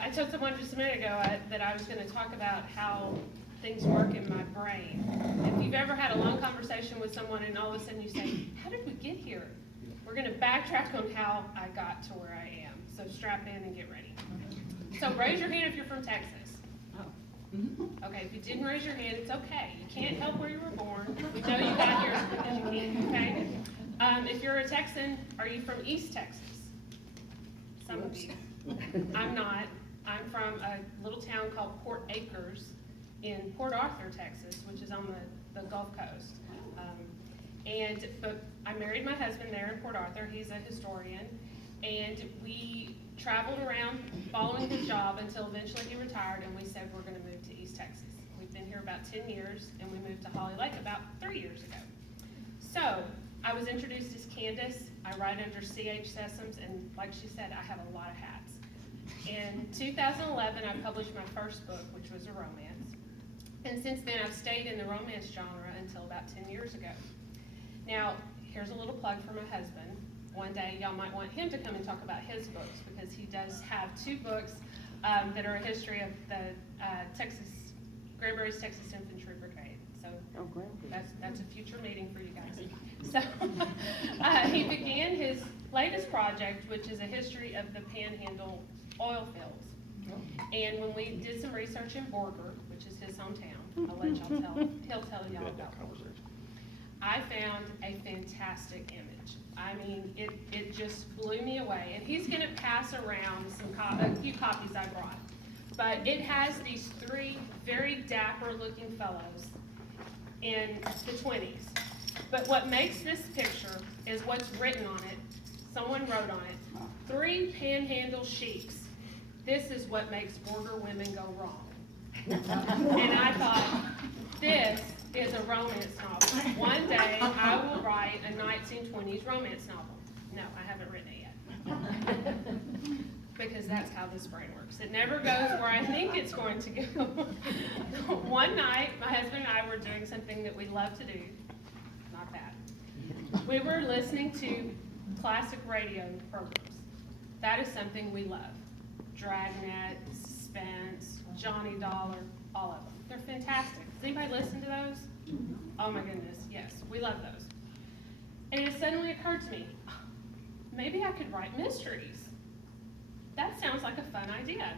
I told someone just a minute ago that I was going to talk about how things work in my brain. If you've ever had a long conversation with someone and all of a sudden you say, how did we get here? We're going to backtrack on how I got to where I am. So strap in and get ready. So raise your hand if you're from Texas. Okay, if you didn't raise your hand, it's okay. You can't help where you were born. We know you got here because you can, okay? If you're a Texan, are you from East Texas? Some of you. I'm not. I'm from a little town called Port Acres in Port Arthur, Texas, which is on the Gulf Coast. But I married my husband there in Port Arthur. He's a historian. And we traveled around following his job until eventually he retired, and we said we're going to move to East Texas. We've been here about 10 years, and we moved to Holly Lake about 3 years ago. So I was introduced as Candace. I write under C.H. Sessums, and like she said, I have a lot of hats. In 2011, I published my first book, which was a romance. And since then, I've stayed in the romance genre until about 10 years ago. Now, here's a little plug for my husband. One day, y'all might want him to come and talk about his books, because he does have 2 books that are a history of the Grand Berries Texas Infantry Brigade. So that's a future meeting for you guys. So he began his latest project, which is a history of the Panhandle oil fields. And when we did some research in Borger, which is his hometown, I'll let y'all he'll tell y'all about Borger. I found a fantastic image. I mean, it just blew me away. And he's going to pass around a few copies I brought. But it has these 3 very dapper-looking fellows in the 20s. But what makes this picture is what's written on it. Someone wrote on it, 3 panhandle sheiks. This is what makes border women go wrong. And I thought, this is a romance novel. One day I will write a 1920s romance novel. No, I haven't written it yet. Because that's how this brain works. It never goes where I think it's going to go. One night, my husband and I were doing something that we love to do. Not bad. We were listening to classic radio programs. That is something we love. Dragnet, Suspense, Johnny Dollar, all of them. They're fantastic. Does anybody listen to those? Oh my goodness, yes, we love those. And it suddenly occurred to me, maybe I could write mysteries. That sounds like a fun idea.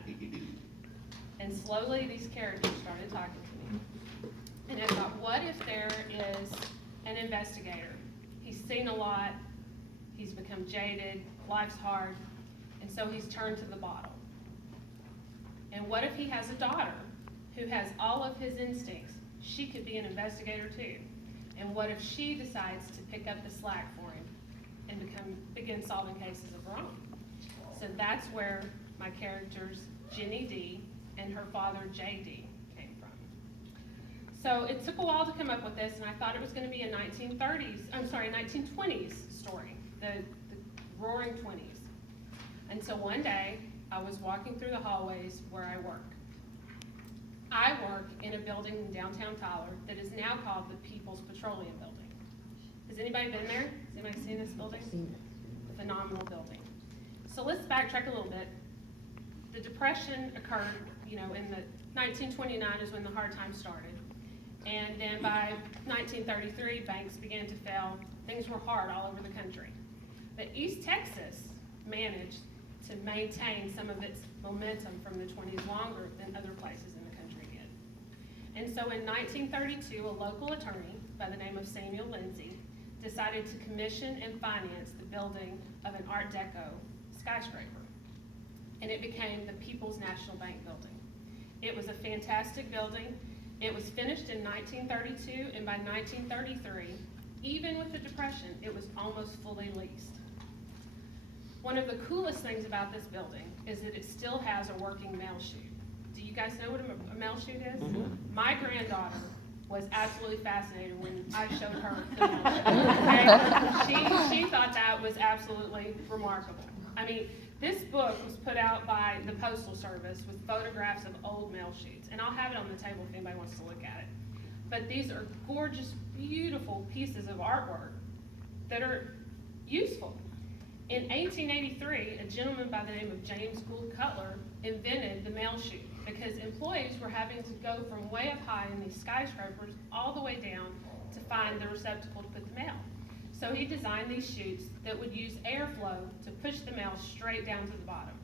And slowly these characters started talking to me. And I thought, what if there is an investigator? He's seen a lot, he's become jaded, life's hard, and so he's turned to the bottle. And what if he has a daughter who has all of his instincts? She could be an investigator too. And what if she decides to pick up the slack for him and begin solving cases of her own? So that's where my characters, Jenny D and her father, J.D., came from. So it took a while to come up with this, and I thought it was going to be a 1920s story, the roaring 20s. And so one day, I was walking through the hallways where I work. I work in a building in downtown Tyler that is now called the People's Petroleum Building. Has anybody been there? Has anybody seen this building? A phenomenal building. So let's backtrack a little bit. The Depression occurred, in the 1929 is when the hard times started. And then by 1933, banks began to fail. Things were hard all over the country. But East Texas managed to maintain some of its momentum from the 20s longer than other places in the country did. And so in 1932, a local attorney by the name of Samuel Lindsay decided to commission and finance the building of an Art Deco skyscraper. And it became the People's National Bank building. It was a fantastic building. It was finished in 1932, and by 1933, even with the Depression, it was almost fully leased. One of the coolest things about this building is that it still has a working mail chute. Do you guys know what a mail chute is? Mm-hmm. My granddaughter was absolutely fascinated when I showed her the mail chute. Okay? She thought that was absolutely remarkable. I mean, this book was put out by the Postal Service with photographs of old mail chutes, and I'll have it on the table if anybody wants to look at it. But these are gorgeous, beautiful pieces of artwork that are useful. In 1883, a gentleman by the name of James Gould Cutler invented the mail chute because employees were having to go from way up high in these skyscrapers all the way down to find the receptacle to put the mail. So he designed these chutes that would use airflow to push the mail straight down to the bottom.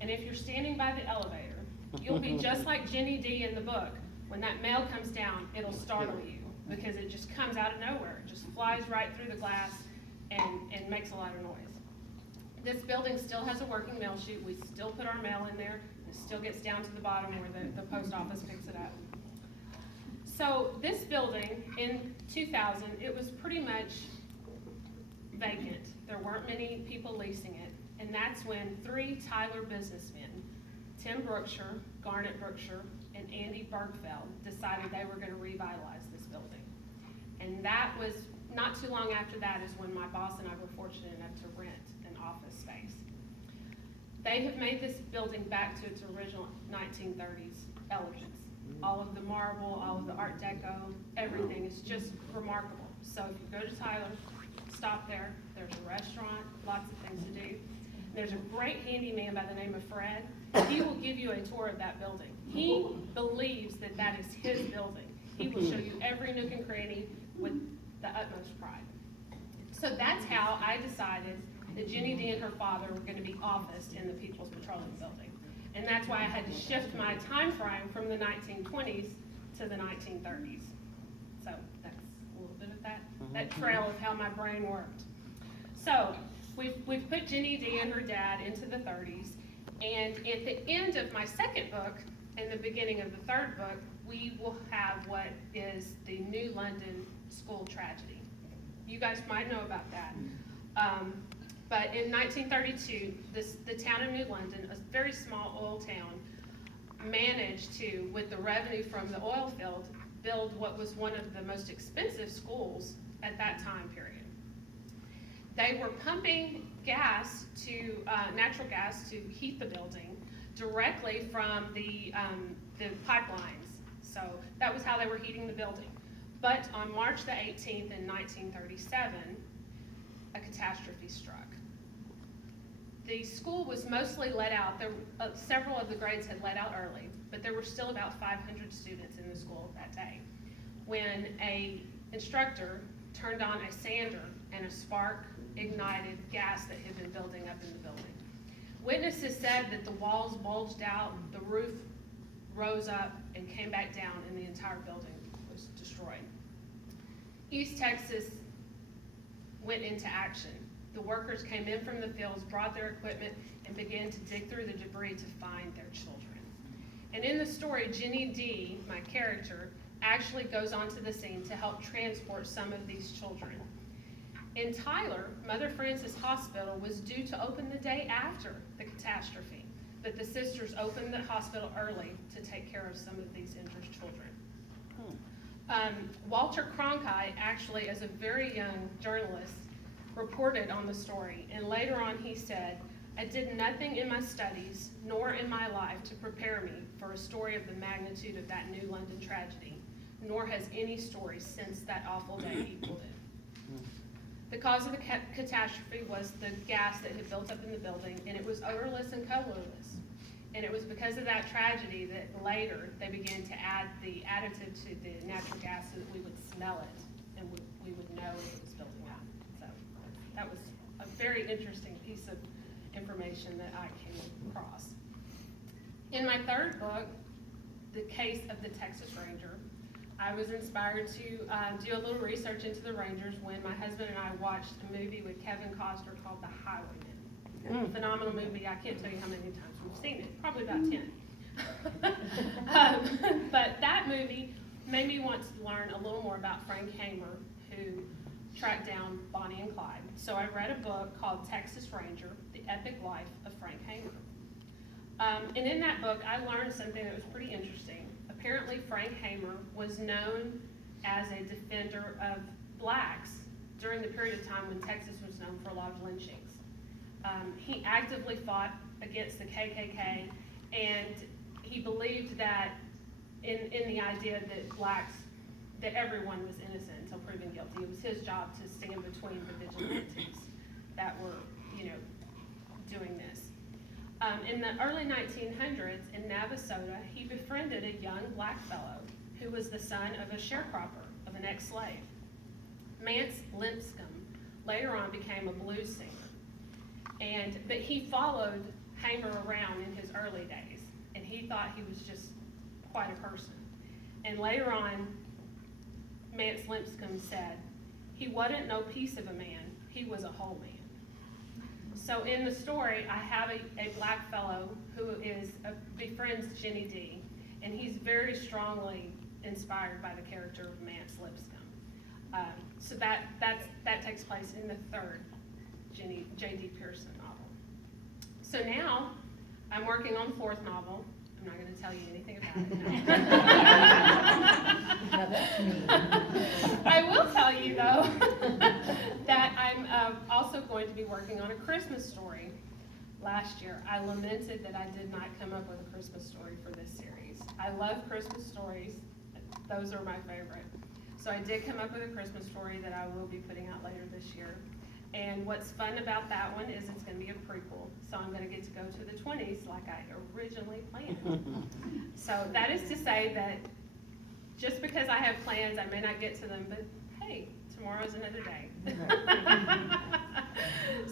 And if you're standing by the elevator, you'll be just like Jenny D in the book. When that mail comes down, it'll startle you because it just comes out of nowhere. It just flies right through the glass and makes a lot of noise. This building still has a working mail chute. We still put our mail in there. It still gets down to the bottom where the post office picks it up. So this building in 2000, it was pretty much vacant. There weren't many people leasing it. And that's when 3 Tyler businessmen, Tim Brookshire, Garnet Brookshire, and Andy Bergfeld, decided they were going to revitalize this building. And that was not too long after that is when my boss and I were fortunate enough to rent an office space. They have made this building back to its original 1930s elegance. All of the marble, all of the Art Deco, everything is just remarkable. So if you go to Tyler, stop there. There's a restaurant, lots of things to do. There's a great handyman by the name of Fred. He will give you a tour of that building. He believes that that is his building. He will show you every nook and cranny with the utmost pride. So that's how I decided that Jenny D and her father were going to be officed in the People's Petroleum Building. And that's why I had to shift my time frame from the 1920s to the 1930s. So that's a little bit of that trail of how my brain worked. So we've put Jenny D and her dad into the 30s, and at the end of my second book and the beginning of the third book, we will have what is the New London school tragedy. You guys might know about that. But in 1932, the town of New London, a very small oil town, managed to, with the revenue from the oil field, build what was one of the most expensive schools at that time period. They were pumping gas to, natural gas to heat the building directly from the pipelines. So that was how they were heating the building. But on March the 18th in 1937, a catastrophe struck. The school was mostly let out. Several of the grades had let out early, but there were still about 500 students in the school that day when a instructor turned on a sander and a spark ignited gas that had been building up in the building. Witnesses said that the walls bulged out, the roof rose up and came back down, and the entire building was destroyed. East Texas went into action. The workers came in from the fields, brought their equipment, and began to dig through the debris to find their children. And in the story, Jenny D, my character, actually goes onto the scene to help transport some of these children. In Tyler, Mother Frances Hospital was due to open the day after the catastrophe, but the sisters opened the hospital early to take care of some of these injured children. Walter Cronkite, actually, as a very young journalist, reported on the story, and later on he said, "I did nothing in my studies, nor in my life, to prepare me for a story of the magnitude of that New London tragedy, nor has any story since that awful day equaled it." The cause of the catastrophe was the gas that had built up in the building, and it was odorless and colorless. And it was because of that tragedy that later they began to add the additive to the natural gas so that we would smell it and we would know it was building up. So that was a very interesting piece of information that I came across. In my third book, The Case of the Texas Ranger, I was inspired to do a little research into the Rangers when my husband and I watched a movie with Kevin Costner called The Highwayman. Phenomenal movie. I can't tell you how many times we've seen it. Probably about 10. But that movie made me want to learn a little more about Frank Hamer, who tracked down Bonnie and Clyde. So I read a book called Texas Ranger, The Epic Life of Frank Hamer. And in that book, I learned something that was pretty interesting. Apparently, Frank Hamer was known as a defender of blacks during the period of time when Texas was known for a lot of lynchings. He actively fought against the KKK, and he believed that in the idea that everyone was innocent until proven guilty. It was his job to stand between the vigilantes that were doing this. In the early 1900s in Navasota, he befriended a young black fellow who was the son of a sharecropper of an ex-slave. Mance Lipscomb later on became a blues singer, but he followed Hamer around in his early days, and he thought he was just quite a person. And later on, Mance Lipscomb said, "He wasn't no piece of a man, he was a whole man." So in the story, I have a black fellow who befriends Jenny D, and he's very strongly inspired by the character of Mance Lipscomb. So that takes place in the third J.D. Pierson novel. So now I'm working on the fourth novel. I'm not going to tell you anything about it. No. I will tell you, though, that I'm also going to be working on a Christmas story. Last year, I lamented that I did not come up with a Christmas story for this series. I love Christmas stories. Those are my favorite. So I did come up with a Christmas story that I will be putting out later this year. And what's fun about that one is it's going to be a prequel. So I'm going to get to go to the 20s like I originally planned. So that is to say that just because I have plans, I may not get to them, but hey, tomorrow's another day.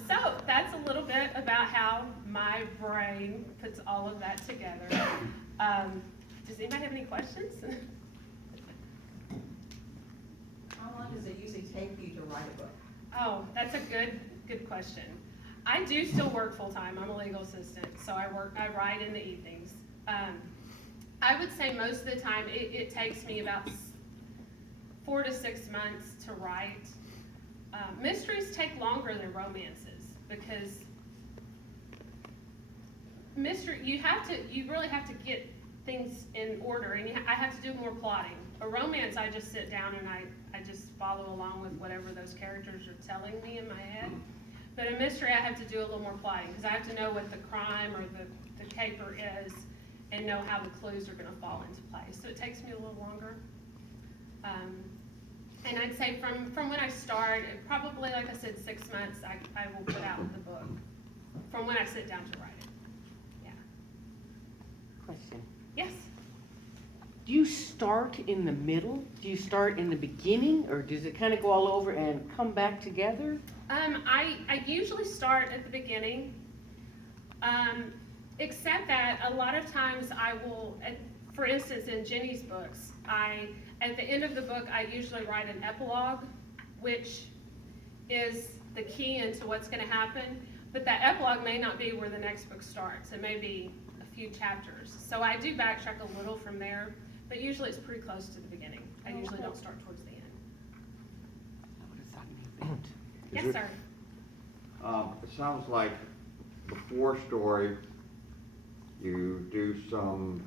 So that's a little bit about how my brain puts all of that together. Does anybody have any questions? How long does it usually take you to write a book? Oh, that's a good question. I do still work full-time. I'm a legal assistant, so I write in the evenings. I would say most of the time it takes me about 4 to 6 months to write. Mysteries take longer than romances because you really have to get things in order, and I have to do more plotting. A romance, I just sit down and I just follow along with whatever those characters are telling me in my head. But a mystery, I have to do a little more plotting because I have to know what the crime or the caper is and know how the clues are going to fall into place. So it takes me a little longer. And I'd say from when I start, probably, like I said, 6 months, I will put out the book from when I sit down to write it. Yeah. Question. Yes? Do you start in the middle? Do you start in the beginning, or does it kind of go all over and come back together? I usually start at the beginning, except that a lot of times I will, for instance, in Jenny's books, at the end of the book, I usually write an epilogue, which is the key into what's going to happen, but that epilogue may not be where the next book starts. It may be a few chapters. So I do backtrack a little from there, but usually it's pretty close to the beginning. I usually don't start towards the end. Yes, sir. It sounds like before story, you do some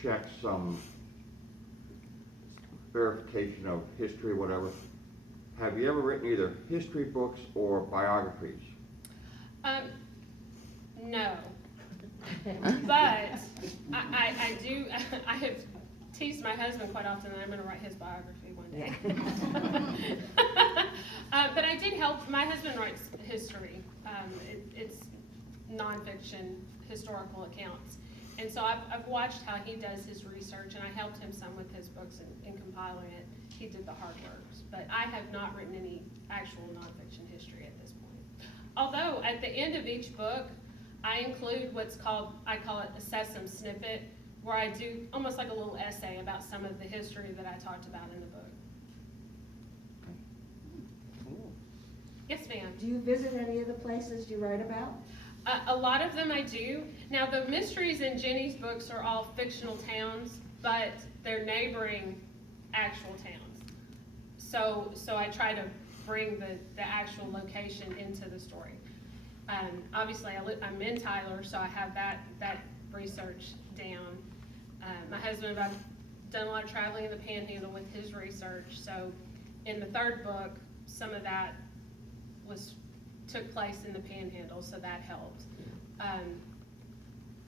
checks, some verification of history, whatever. Have you ever written either history books or biographies? No. But I do, I have teased my husband quite often that I'm going to write his biography one day. But I did help, my husband writes history. It's nonfiction, historical accounts. And so I've watched how he does his research, and I helped him some with his books in compiling it. He did the hard work. But I have not written any actual nonfiction history at this point. Although at the end of each book, I include I call it a Sessums snippet, where I do almost like a little essay about some of the history that I talked about in the book. Cool. Yes, ma'am. Do you visit any of the places you write about? A lot of them I do. Now, the mysteries in Jenny's books are all fictional towns, but they're neighboring actual towns. So I try to bring the actual location into the story. Obviously, I'm in Tyler, so I have that research down. My husband and I have done a lot of traveling in the Panhandle with his research. So in the third book, some of that took place in the Panhandle, so that helped.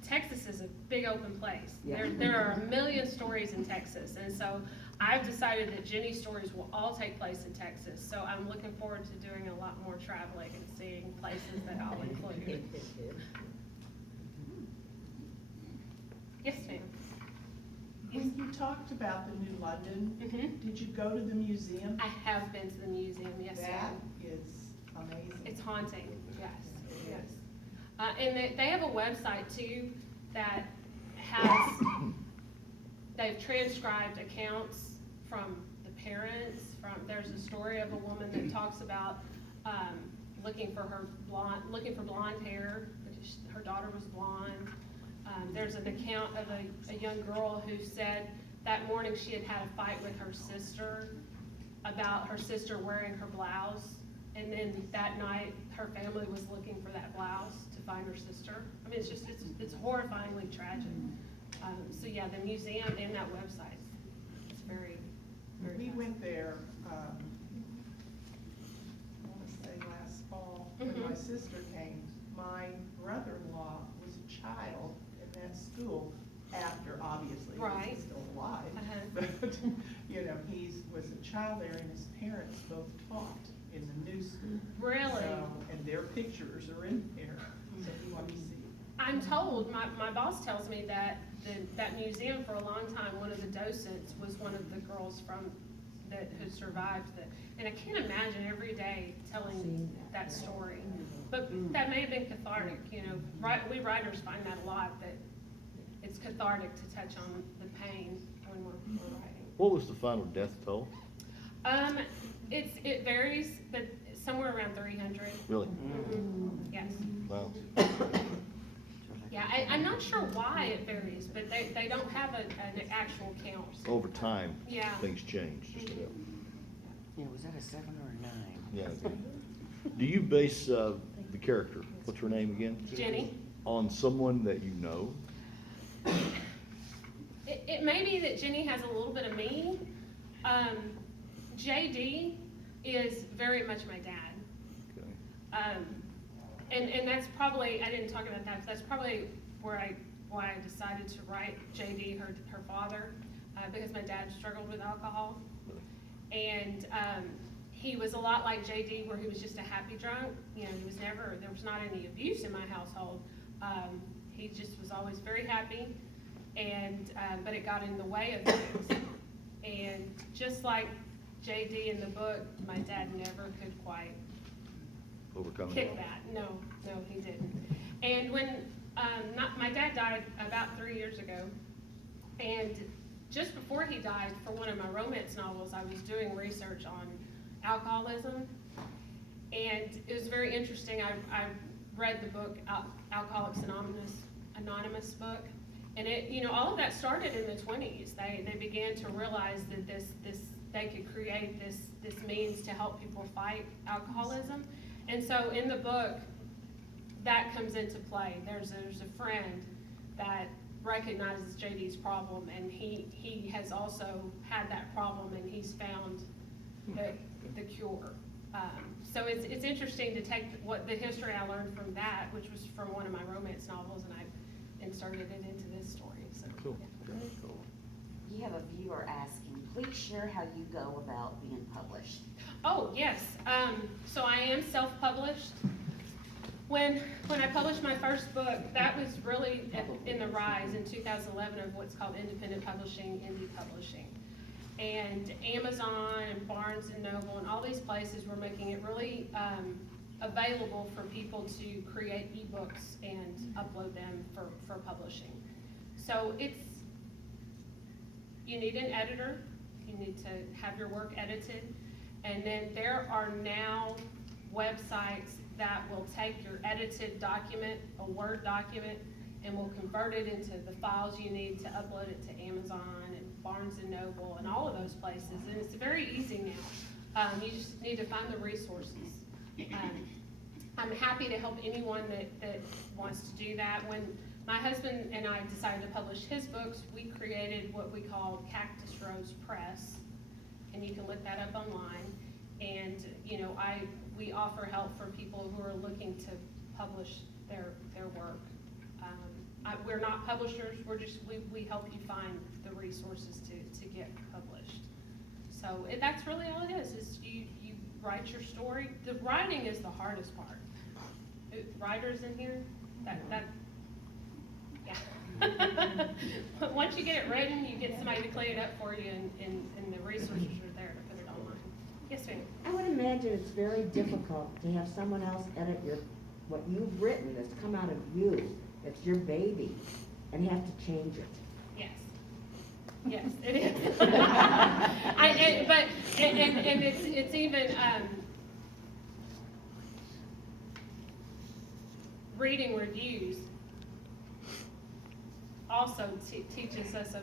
Texas is a big open place. Yeah. There are a million stories in Texas, and so I've decided that Jenny's stories will all take place in Texas, so I'm looking forward to doing a lot more traveling and seeing places that I'll include. Yes, ma'am. When you talked about the New London, Mhm. did you go to the museum? I have been to the museum, yes, That ma'am. is amazing. It's haunting, yes, yes. And they have a website too that has, they've transcribed accounts from the parents, there's a story of a woman that talks about, looking for blonde hair, because her daughter was blonde. There's an account of a young girl who said that morning she had had a fight with her sister about her sister wearing her blouse. And then that night, her family was looking for that blouse to find her sister. I mean, it's horrifyingly tragic. So yeah, the museum and that website, it's very, very We fascinating. went there, I want to say last fall, when my Mhm. sister came. My brother-in-law was a child in that school after, obviously, he Right. was still alive. Uh-huh. But, you know, was a child there and his parents both taught in the new school. Really? So, and their pictures are in there, so if you want to see. I'm told, my boss tells me that that museum for a long time, one of the docents was one of the girls who survived and I can't imagine every day telling that story. But that may have been cathartic, you know, we writers find that a lot, that it's cathartic to touch on the pain when we're writing. What was the final death toll? It varies, but somewhere around 300. Really? Yes. Wow. Yeah, I'm not sure why it varies, but they don't have an actual count. Over time, Yeah. things change. Just, Yeah, was that a 7 or a 9? yeah. Do you base the character, what's her name again? Jenny? On someone that you know? It may be that Jenny has a little bit of me. JD is very much my dad. Okay. And that's probably, I didn't talk about that, but that's probably why I decided to write JD, her father, because my dad struggled with alcohol. And he was a lot like JD, where he was just a happy drunk. You know, there was not any abuse in my household. He just was always very happy, but it got in the way of things. And just like JD in the book, my dad never could quite Overcome. kick that. No, he didn't. And when my dad died about 3 years ago, and just before he died, for one of my romance novels, I was doing research on alcoholism, and it was very interesting. I read the book Alcoholics Anonymous book, and all of that started in the 20s. They began to realize that they could create this means to help people fight alcoholism. And so in the book, that comes into play. There's a friend that recognizes JD's problem, and he has also had that problem, and he's found the cure. So it's interesting to take what the history I learned from that, which was from one of my romance novels, and I inserted it into this story. So, Cool. yeah. Very cool. You have a viewer asking, please share how you go about being published. Oh, yes. So I am self-published. When I published my first book, that was really in the rise in 2011 of what's called independent publishing, indie publishing. And Amazon and Barnes and Noble and all these places were making it really available for people to create ebooks and upload them for publishing. So you need an editor, you need to have your work edited, and then there are now websites that will take your edited document, a Word document, and will convert it into the files you need to upload it to Amazon and Barnes and Noble and all of those places. And it's very easy now. You just need to find the resources. I'm happy to help anyone that wants to do that. When my husband and I decided to publish his books, we created what we call Cactus Rose Press, and you can look that up online. And we offer help for people who are looking to publish their work. We're not publishers. We help you find the resources to get published. So that's really all it is you write your story. The writing is the hardest part. Writers in here, that, yeah. But once you get it written, you get somebody to clean it up for you, and the resources are there to put it online. Yes, ma'am? I would imagine it's very difficult to have someone else edit what you've written that's come out of you, it's your baby, and have to change it. Yes. Yes, it is. And it's even, reading reviews also teaches us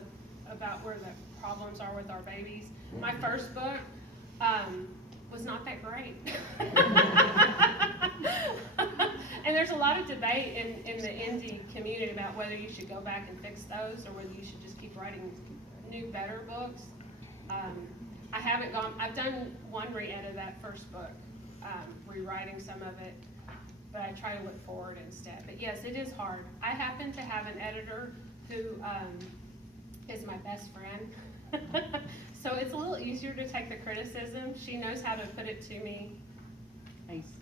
about where the problems are with our babies. My first book, was not that great. And there's a lot of debate in the indie community about whether you should go back and fix those or whether you should just keep writing new, better books. I've done one re-edit of that first book, rewriting some of it, but I try to look forward instead. But yes, it is hard. I happen to have an editor who is my best friend. So it's a little easier to take the criticism. She knows how to put it to me. Nice.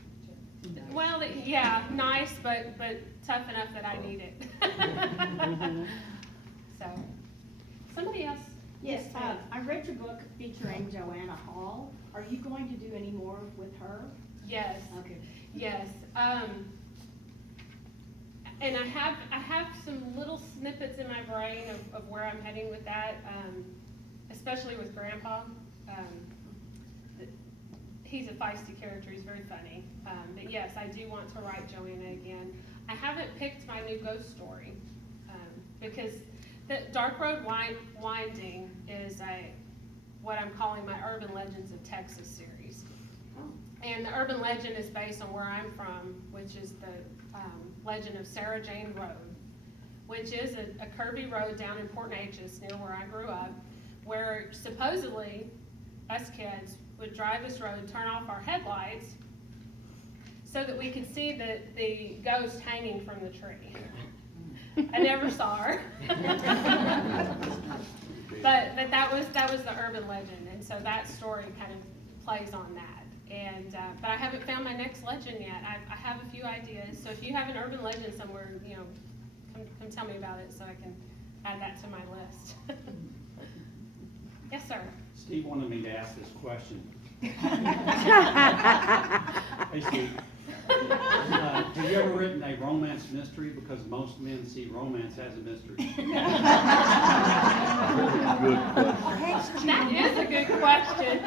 Well, yeah, nice, but tough enough that I need it. So, somebody else? Yes, I read your book featuring Joanna Hall. Are you going to do any more with her? Yes. Okay. Yes. And I have some little snippets in my brain of where I'm heading with that, especially with Grandpa. He's a feisty character. He's very funny. But yes, I do want to write Joanna again. I haven't picked my new ghost story because the Dark Road Winding is what I'm calling my Urban Legends of Texas series. And the urban legend is based on where I'm from, which is the legend of Sarah Jane Road, which is a curvy road down in Port Neches near where I grew up, where supposedly us kids would drive this road, turn off our headlights, so that we could see the ghost hanging from the tree. I never saw her. But that was the urban legend, and so that story kind of plays on that. And but I haven't found my next legend yet. I have a few ideas. So if you have an urban legend somewhere, come tell me about it so I can add that to my list. Yes, sir. Steve wanted me to ask this question. Hey, Steve. Have you ever written a romance mystery? Because most men see romance as a mystery. Good question. That is a good question.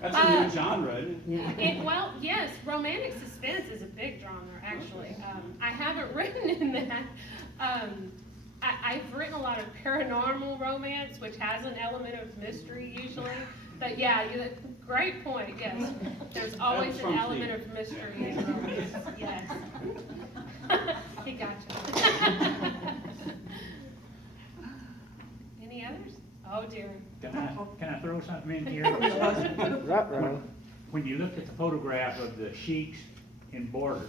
That's a new genre, isn't it? Well, yes, romantic suspense is a big genre, actually. I haven't written in that. I've written a lot of paranormal romance, which has an element of mystery usually. But yeah, great point, yes. There's always an element of mystery in romance, yes. He got you. Any others? Oh dear. Can I throw something in here? Ruh-roh. When you look at the photograph of the sheiks in Border,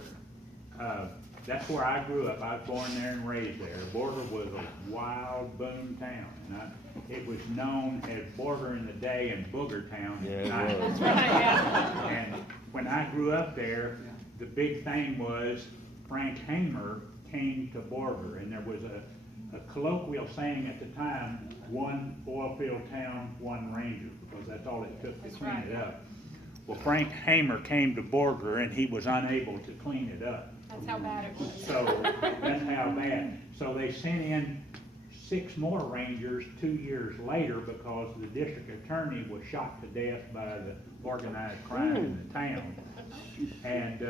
that's where I grew up. I was born there and raised there. Border was a wild boom town, and it was known as Border in the day and Booger Town at night. That's right, yeah. And when I grew up there, the big thing was Frank Hamer came to Border, and there was a colloquial saying at the time, one oil field town, one ranger, because that's all it took to That's clean right. it up. Well, Frank Hamer came to Borger and he was unable to clean it up. That's how bad it was. So that's how bad. So they sent in 6 more rangers 2 years later because the district attorney was shot to death by the organized crime in the town. And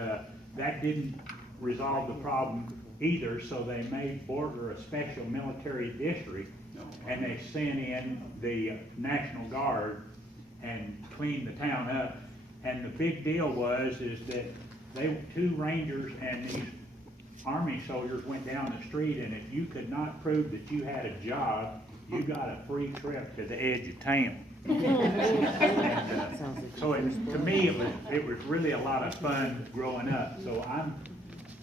that didn't resolve the problem either, so they made Border a special military district, and they sent in the National Guard and cleaned the town up. And the big deal is that 2 rangers and these Army soldiers went down the street, and if you could not prove that you had a job, you got a free trip to the edge of town. And, so to me, it was really a lot of fun growing up. So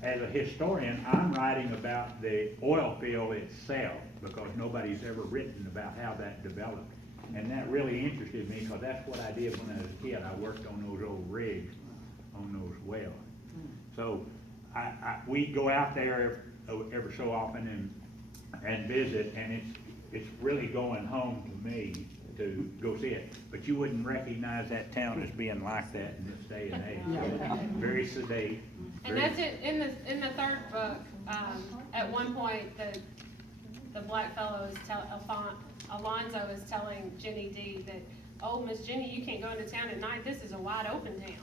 as a historian, I'm writing about the oil field itself, because nobody's ever written about how that developed. And that really interested me, because that's what I did when I was a kid. I worked on those old rigs, on those wells. So we go out there every so often and visit, and it's really going home to me to go see it. But you wouldn't recognize that town as being like that in this day and age. Very sedate. And that's it, in the third book, at one point, the black fellow is Alonzo is telling Jenny D that, oh, Miss Jenny, you can't go into town at night, this is a wide open town.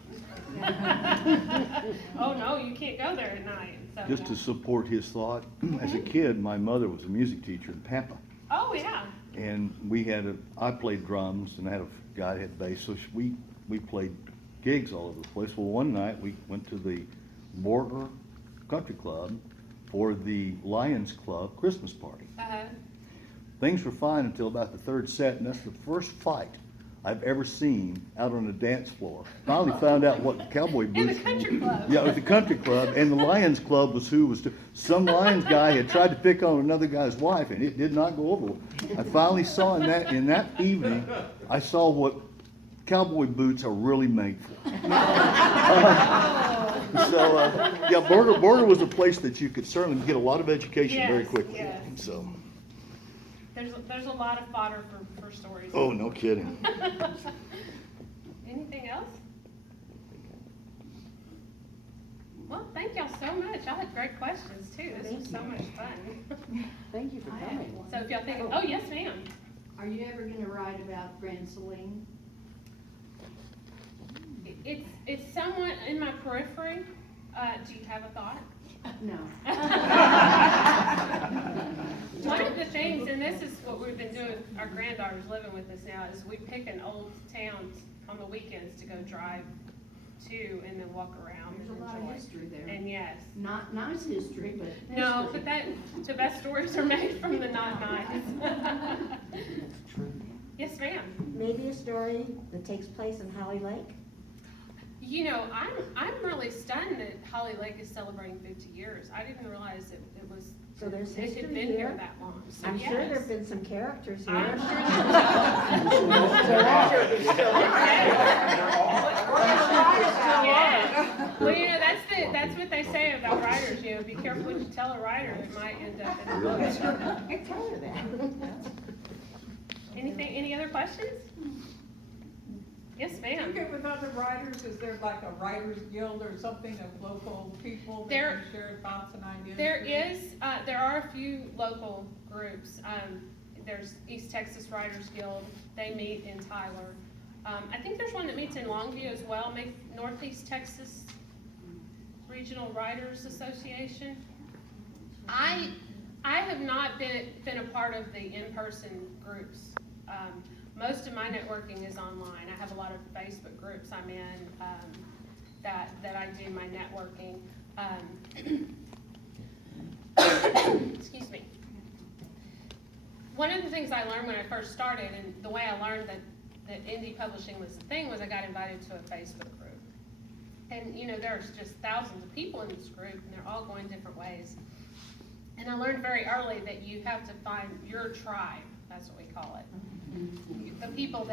Oh, no, you can't go there at night, so. Just to support his thought, as a kid, my mother was a music teacher in Pampa. Oh, yeah. And I played drums, and I had a guy that had bass, so we played gigs all over the place. Well, one night, we went to the Border Country Club for the Lions Club Christmas party. Uh-huh. Things were fine until about the third set, and that's the first fight I've ever seen out on the dance floor. Finally found out what the cowboy boots. In the country club. Yeah, it was the country club, and the Lions Club was some Lions guy had tried to pick on another guy's wife, and it did not go over well. I finally saw in that evening, I saw what cowboy boots are really made for. Yeah, Border was a place that you could certainly get a lot of education very Yes, quickly. yes. So. There's a lot of fodder for stories. Oh, no kidding. Anything else? Well, thank y'all so much. Y'all had great questions too. This was so much fun. Thank you for I have coming. one. So if y'all think, oh, yes, ma'am. Are you ever gonna write about Grand Saline? It's somewhat in my periphery. Do you have a thought? No. One of the things, and this is what we've been doing, our granddaughter's living with us now, is we pick an old town on the weekends to go drive to and then walk around. There's and a lot of enjoy. history there. And yes. Not nice history, but No, history. but the best stories are made from the not nice. True. Yes, ma'am. Maybe a story that takes place in Holly Lake? You know, I'm really stunned that Holly Lake is celebrating 50 years. I didn't realize it was, So there's it history had been here here. that long. So I'm sure yes. there've been some characters here. I'm sure Yeah. Well, you know, that's what they say about writers, you know, be careful what you tell a writer, it might end up in a book. I tell her that. Any other questions? Yes, ma'am. Okay, with other writers, is there like a writers guild or something of local people that There- can share thoughts and ideas? There are a few local groups. There's East Texas Writers Guild, they meet in Tyler. I think there's one that meets in Longview as well, Northeast Texas Regional Writers Association. I have not been a part of the in-person groups. Most of my networking is online. I have a lot of Facebook groups I'm in that I do my networking. Excuse me. One of the things I learned when I first started, and the way I learned that indie publishing was the thing, was I got invited to a Facebook group. And you know, there's just thousands of people in this group, and they're all going different ways. And I learned very early that you have to find your tribe, that's what we call it. The people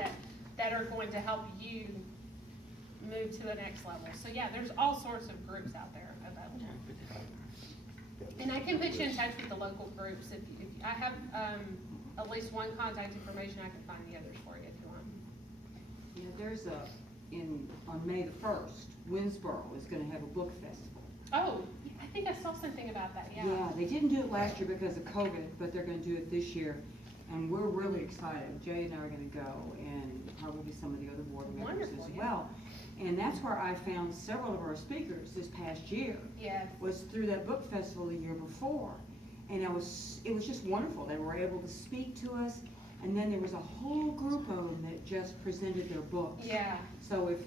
that are going to help you move to the next level. So yeah, there's all sorts of groups out there available. And I can put you in touch with the local groups. If I have at least one contact information, I can find the others for you if you want. Yeah, there's on May the 1st, Winsboro is gonna have a book festival. Oh, I think I saw something about that, yeah. Yeah, they didn't do it last year because of COVID, but they're gonna do it this year. And we're really excited. Jay and I are gonna go, and probably some of the other board members Wonderful, as yeah. well. And that's where I found several of our speakers this past year. Yes. Was through that book festival the year before. And it was just wonderful. They were able to speak to us, and then there was a whole group of them that just presented their books. Yeah. So if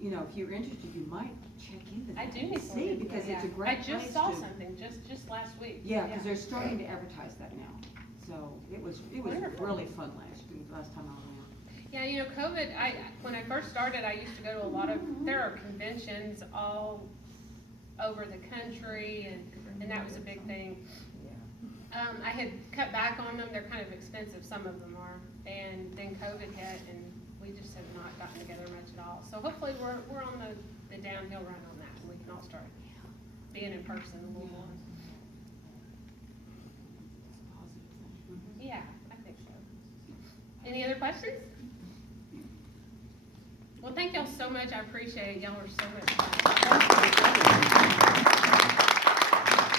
you're interested, you might check into that. I do need to see, look into because it, it's a yeah. great I place just saw to- something just last week. Yeah, because they're starting to advertise that now. So it was Wonderful. really fun last time I went. Yeah, you know, COVID, when I first started, I used to go to there are conventions all over the country, and that was a big thing. I had cut back on them, they're kind of expensive, some of them are, and then COVID hit, and we just have not gotten together much at all. So hopefully we're on the downhill run on that, and we can all start being in person a little more. Yeah, I think so. Any other questions? Well, thank y'all so much, I appreciate it, y'all are so much fun.